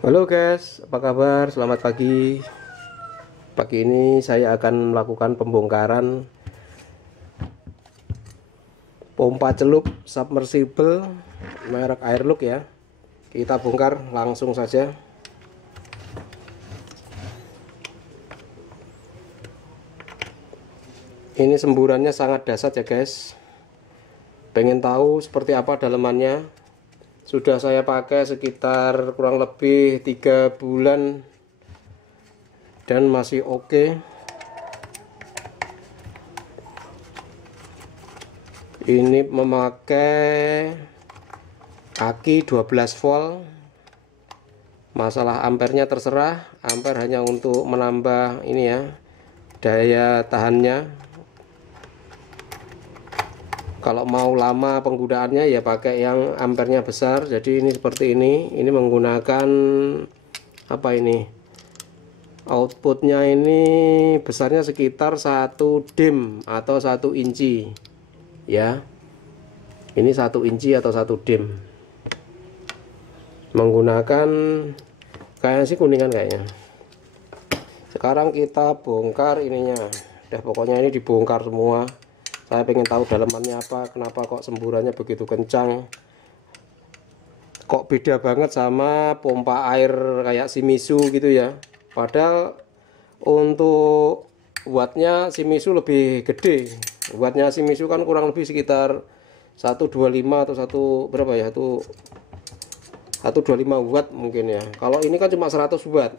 Halo guys, apa kabar? Selamat pagi. Pagi ini saya akan melakukan pembongkaran pompa celup submersible merek Airlook ya. Kita bongkar langsung saja. Ini semburannya sangat dahsyat ya guys. Pengen tahu seperti apa dalemannya? Sudah saya pakai sekitar kurang lebih 3 bulan dan masih oke. Ini memakai aki 12 volt. Masalah ampernya terserah, ampere hanya untuk menambah ini ya, daya tahannya. Kalau mau lama penggunaannya ya pakai yang ampernya besar. Jadi ini seperti ini menggunakan apa ini, outputnya ini besarnya sekitar 1 dim atau 1 inci ya. Ini 1 inci atau 1 dim, menggunakan kayaknya sih kuningan kayaknya. Sekarang kita bongkar ininya. Udah, pokoknya ini dibongkar semua. Saya pengen tahu dalemannya apa, kenapa kok semburannya begitu kencang, kok beda banget sama pompa air kayak Shimizu gitu ya. Padahal untuk wattnya Shimizu lebih gede. Wattnya Shimizu kan kurang lebih sekitar 125 atau berapa ya, 125 watt mungkin ya. Kalau ini kan cuma 100 watt,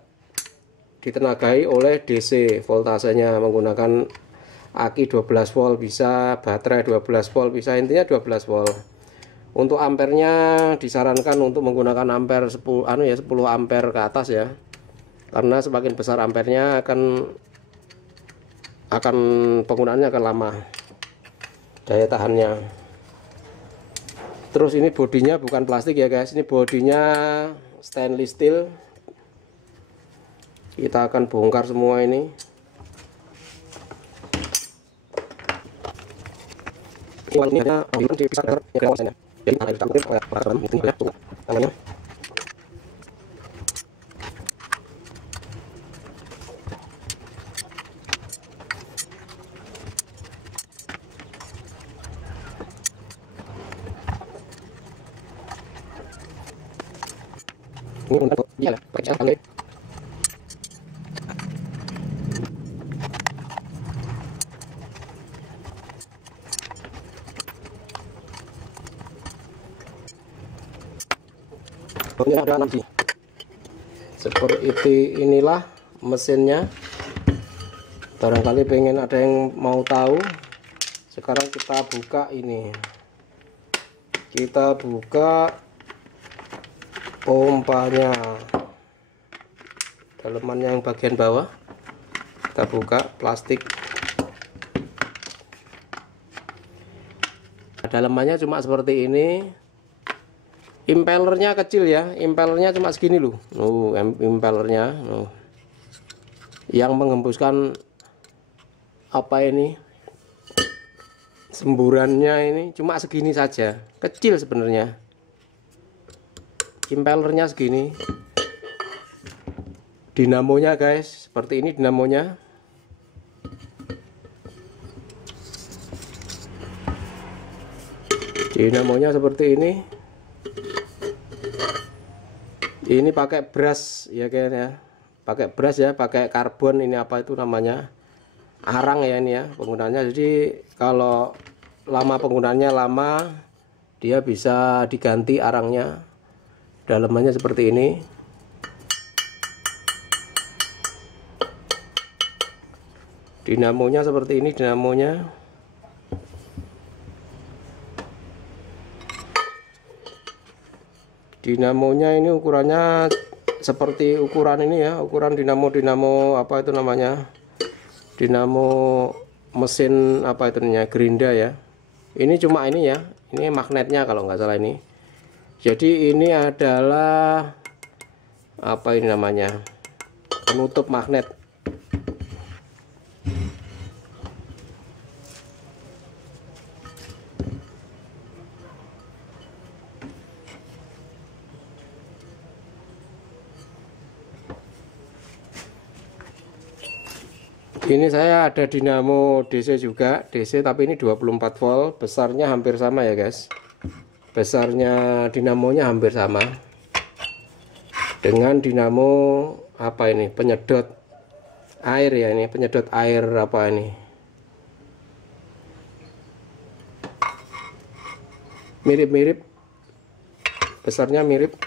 ditenagai oleh DC, voltasenya menggunakan aki 12 volt bisa, baterai 12 volt bisa, intinya 12 volt. Untuk ampernya disarankan untuk menggunakan ampere 10 10 ampere ke atas ya. Karena semakin besar ampernya akan penggunaannya akan lama, daya tahannya. Terus ini bodinya bukan plastik ya guys, ini bodinya stainless steel. Kita akan bongkar semua ini. Ini jadi tangannya. Ini untuk dia lah, pakai cara ini ada nanti. Seperti inilah mesinnya. Barangkali pengen ada yang mau tahu. Sekarang kita buka ini. Kita buka pompanya, daleman yang bagian bawah. Kita buka plastik. Dalemannya cuma seperti ini. Impellernya kecil ya, impellernya cuma segini loh. Impellernya yang menghembuskan apa ini, semburannya ini cuma segini saja, kecil sebenarnya. Impellernya segini. Dinamonya guys, seperti ini dinamonya. Dinamonya seperti ini. Ini pakai brush ya kayaknya, pakai brush ya, pakai karbon. Ini apa itu namanya, arang ya ini ya penggunaannya. Jadi kalau lama penggunaannya lama, dia bisa diganti arangnya. Dalemannya seperti ini. Dinamonya seperti ini, dinamonya. Dinamonya ini ukurannya seperti ukuran ini ya, ukuran dinamo apa itu namanya, dinamo mesin apa itu namanya, gerinda ya. Ini cuma ini ya, ini magnetnya kalau nggak salah ini. Jadi ini adalah apa ini namanya, penutup magnet. Ini saya ada dinamo DC juga, DC tapi ini 24 volt, besarnya hampir sama ya guys. Besarnya dinamonya hampir sama dengan dinamo apa ini, penyedot air ya, ini penyedot air apa ini, mirip-mirip, besarnya mirip.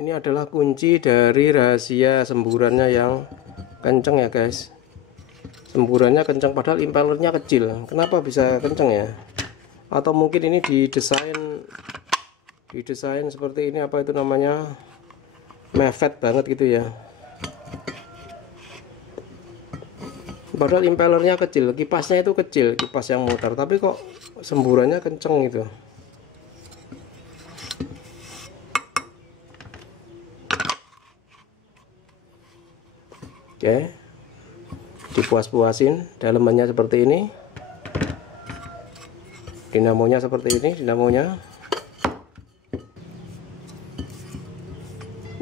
Ini adalah kunci dari rahasia semburannya yang kenceng ya guys. Semburannya kenceng padahal impellernya kecil. Kenapa bisa kenceng ya? Atau mungkin ini didesain seperti ini, apa itu namanya, mefet banget gitu ya. Padahal impellernya kecil, kipasnya itu kecil, kipas yang muter, tapi kok semburannya kenceng gitu. Oke, dipuas-puasin, dalemannya seperti ini, dinamonya seperti ini, dinamonya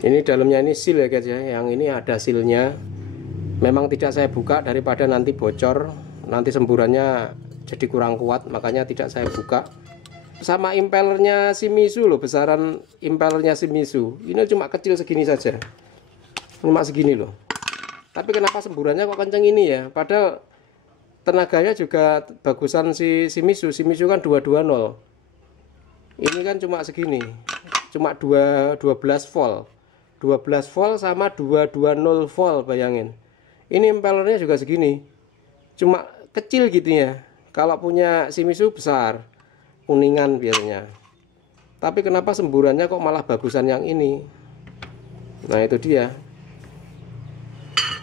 ini, dalamnya ini seal ya guys ya, yang ini ada sealnya. Memang tidak saya buka daripada nanti bocor, nanti semburannya jadi kurang kuat, makanya tidak saya buka. Sama impellernya Shimizu loh, besaran impellernya Shimizu ini cuma kecil segini saja, cuma segini loh. Tapi kenapa semburannya kok kenceng ini ya? Padahal tenaganya juga bagusan si Shimizu kan 220. Ini kan cuma segini. Cuma 12 volt. 12 volt sama 220 volt, bayangin. Ini impellernya juga segini. Cuma kecil gitu ya. Kalau punya Shimizu besar, kuningan biasanya. Tapi kenapa semburannya kok malah bagusan yang ini? Nah, itu dia.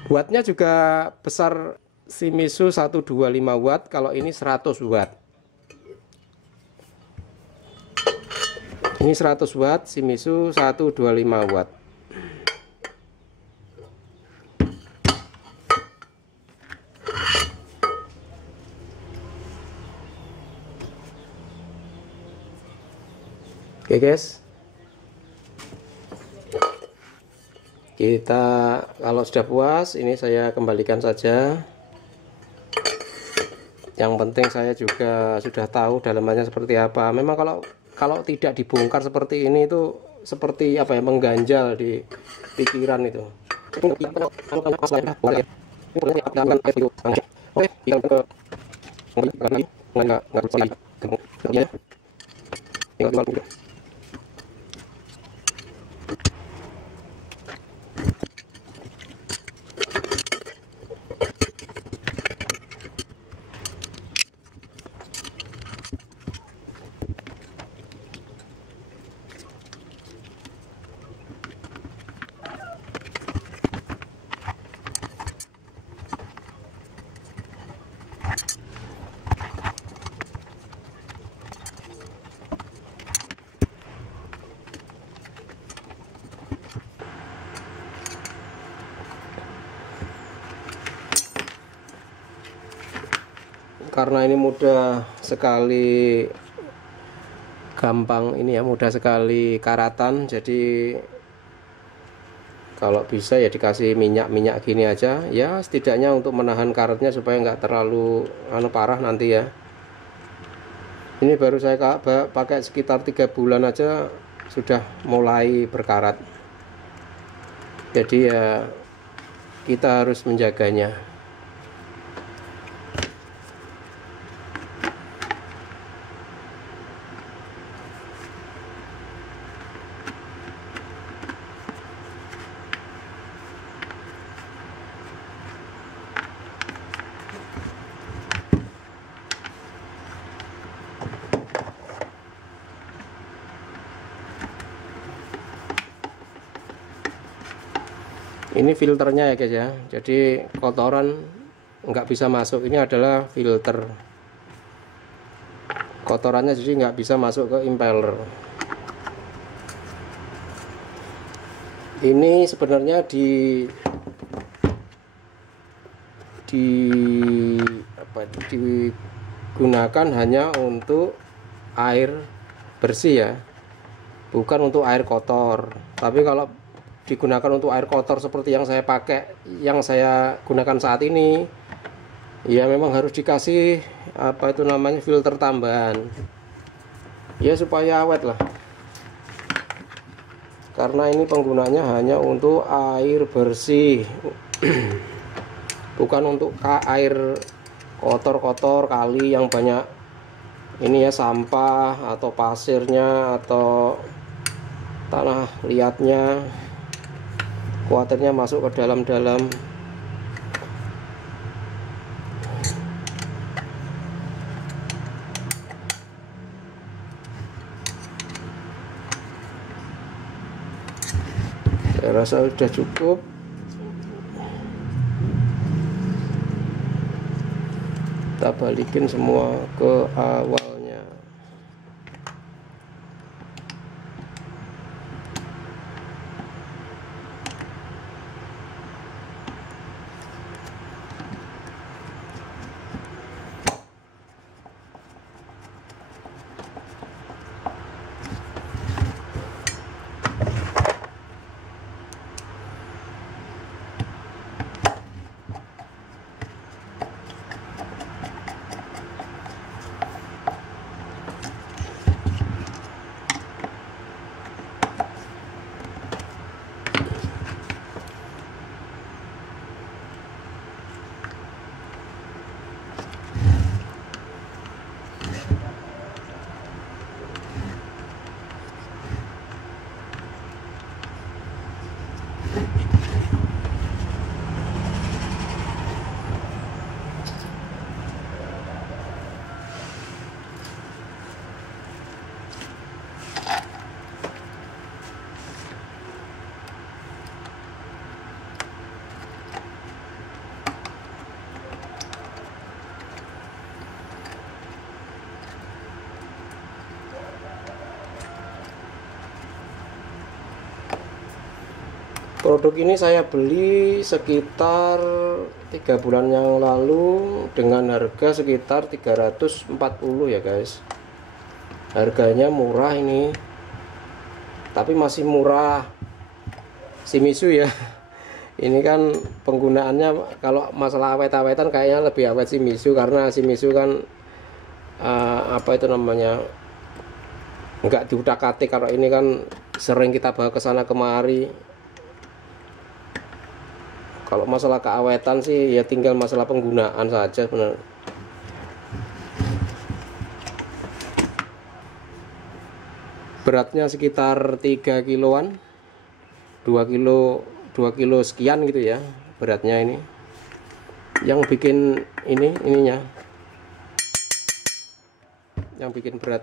Wattnya juga besar Shimizu 125 watt, kalau ini 100 watt. Ini 100 watt, Shimizu 125 watt. Oke guys, kita kalau sudah puas, ini saya kembalikan saja. Yang penting saya juga sudah tahu dalamannya seperti apa. Memang kalau tidak dibongkar seperti ini itu seperti apa ya, mengganjal di pikiran itu. Karena ini mudah sekali, gampang ini ya, mudah sekali karatan, jadi kalau bisa ya dikasih minyak gini aja ya, setidaknya untuk menahan karatnya supaya nggak terlalu parah nanti ya. Ini baru saya pakai sekitar 3 bulan aja sudah mulai berkarat, jadi ya kita harus menjaganya. Ini filternya ya guys ya, jadi kotoran nggak bisa masuk. Ini adalah filter, kotorannya jadi nggak bisa masuk ke impeller. Ini sebenarnya di digunakan hanya untuk air bersih ya, bukan untuk air kotor. Tapi kalau digunakan untuk air kotor seperti yang saya pakai, yang saya gunakan saat ini, ya memang harus dikasih apa itu namanya, filter tambahan ya, supaya awet lah. Karena ini penggunanya hanya untuk air bersih bukan untuk air kotor-kotor kali yang banyak ini ya, sampah atau pasirnya atau tanah liatnya, khawatirnya masuk ke dalam-dalam. Saya rasa sudah cukup. Kita balikin semua ke awalnya. Produk ini saya beli sekitar 3 bulan yang lalu dengan harga sekitar 340 ya guys. Harganya murah ini, tapi masih murah Shimizu ya. Ini kan penggunaannya kalau masalah awet-awetan kayaknya lebih awet Shimizu, karena Shimizu kan apa itu namanya, nggak diutak-atik. Kalau ini kan sering kita bawa ke sana kemari. Kalau masalah keawetan sih ya tinggal masalah penggunaan saja benar. Beratnya sekitar 3 kiloan, 2 kilo sekian gitu ya beratnya ini. Yang bikin ininya yang bikin berat.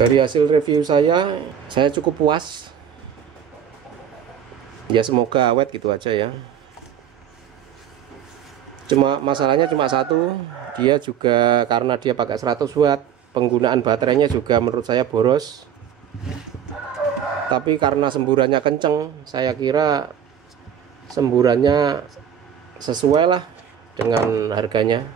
Dari hasil review saya cukup puas ya, semoga awet gitu aja ya. Cuma masalahnya cuma satu, dia juga karena dia pakai 100 watt, penggunaan baterainya juga menurut saya boros. Tapi karena semburannya kenceng, saya kira semburannya sesuai lah dengan harganya.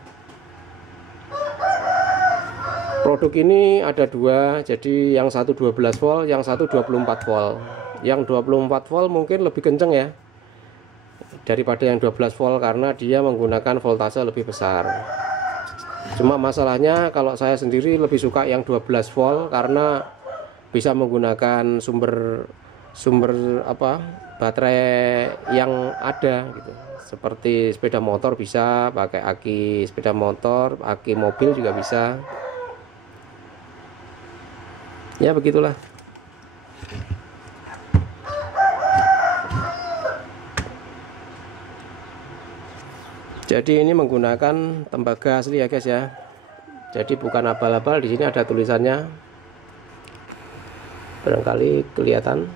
Produk ini ada dua, jadi yang satu 12 volt, yang satu 24 volt. Yang 24 volt mungkin lebih kenceng ya daripada yang 12 volt karena dia menggunakan voltase lebih besar. Cuma masalahnya kalau saya sendiri lebih suka yang 12 volt karena bisa menggunakan sumber baterai yang ada gitu. Seperti sepeda motor bisa pakai aki sepeda motor, aki mobil juga bisa. Ya begitulah. Jadi ini menggunakan tembaga asli ya guys ya. Jadi bukan abal-abal, di sini ada tulisannya. Barangkali kelihatan.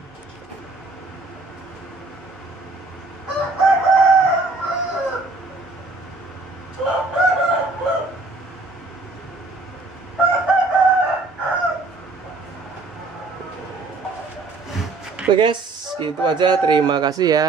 Oke guys, gitu aja. Terima kasih ya.